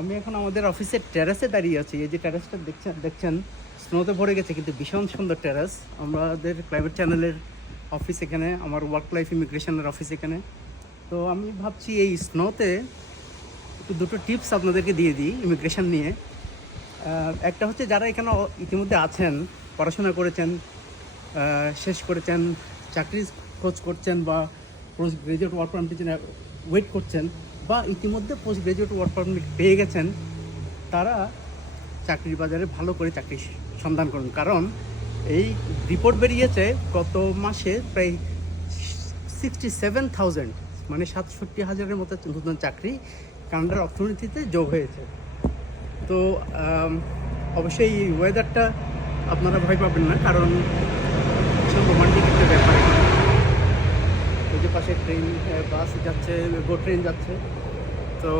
আমি এখন আমাদের অফিসের টেরাসে দাঁড়িয়ে আছি। এই যে টেরাসটা দেখছেন স্নোতে ভরে গেছে, কিন্তু ভীষণ সুন্দর টেরাস। আমাদের ক্লাইমেট চ্যানেলের অফিস এখানে, আমার ওয়ার্ক লাইফ ইমিগ্রেশনের অফিস এখানে। তো আমি ভাবছি এই স্নোতে একটু দুটো টিপস আপনাদেরকে দিয়ে দিই ইমিগ্রেশন নিয়ে। একটা হচ্ছে, যারা এখানে ইতিমধ্যে আছেন, পড়াশোনা করেছেন, শেষ করেছেন, চাকরির খোঁজ করছেন, বা পোস্ট গ্রাজুয়েট ওয়ার্ক পারমিটের জন্য ওয়েট করছেন, বা ইতিমধ্যে পোস্ট গ্রাজুয়েট ওয়ার্ক পারমিট পেয়ে গেছেন, তারা চাকরির বাজারে ভালো করে চাকরি সন্ধান করুন। কারণ এই রিপোর্ট বেরিয়েছে গত মাসে প্রায় 67,000, মানে 67,000-এর মতো নতুন চাকরি কানাডার অর্থনীতিতে যোগ হয়েছে। তো অবশ্যই এই ওয়েদারটা আপনারা ভয় পাবেন না, কারণ ভীষণ রোমান্টিক একটা ব্যাপার। ওই যে পাশে ট্রেন, বাস যাচ্ছে, গো ট্রেন যাচ্ছে। তো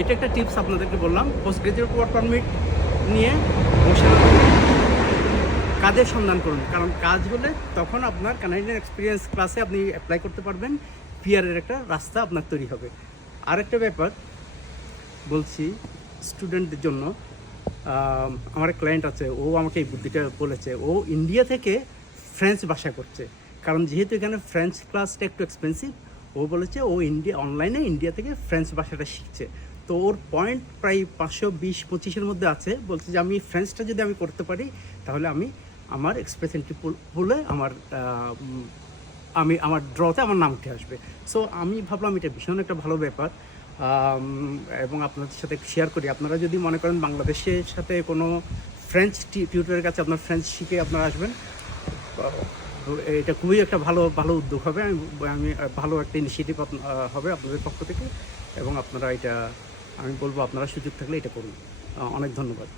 এটা একটা টিপস আপনাদেরকে বললাম। পোস্ট গ্রাজুয়েট ওয়ার্ক পারমিট নিয়ে বসে না, কাজের সন্ধান করুন। কারণ কাজ হলে তখন আপনার কানাডিয়ান এক্সপিরিয়েন্স ক্লাসে আপনি অ্যাপ্লাই করতে পারবেন, পিআরের একটা রাস্তা আপনার তৈরি হবে। আরেকটা ব্যাপার বলছি স্টুডেন্টদের জন্য, আমার এক ক্লায়েন্ট আছে, ও আমাকে এই বুদ্ধিটা বলেছে। ও ইন্ডিয়া থেকে ফ্রেঞ্চ ভাষা করছে, কারণ যেহেতু এখানে ফ্রেঞ্চ ক্লাসটা একটু এক্সপেন্সিভ। ও বলেছে ও অনলাইনে ইন্ডিয়া থেকে ফ্রেঞ্চ ভাষাটা শিখছে। তো ওর পয়েন্ট প্রায় 520-25-এর মধ্যে আছে। বলছে যে আমি ফ্রেঞ্চটা যদি আমি করতে পারি, তাহলে আমি আমার এক্সপ্রেস এন্ট্রি পুলে আমার ড্রতে আমার নাম উঠে আসবে। সো আমি ভাবলাম এটা ভীষণ একটা ভালো ব্যাপার, এবং আপনাদের সাথে শেয়ার করি। আপনারা যদি মনে করেন বাংলাদেশের সাথে কোনো ফ্রেঞ্চ টিউটরের কাছে আপনার ফ্রেঞ্চ শিখে আপনারা আসবেন, এটা খুবই একটা ভালো উদ্যোগ হবে। আমি ভালো একটা ইনিশিয়েটিভ হবে আপনাদের পক্ষ থেকে, এবং আপনারা এটা, আমি বলবো আপনারা সুযোগ থাকলে এটা করুন। অনেক ধন্যবাদ।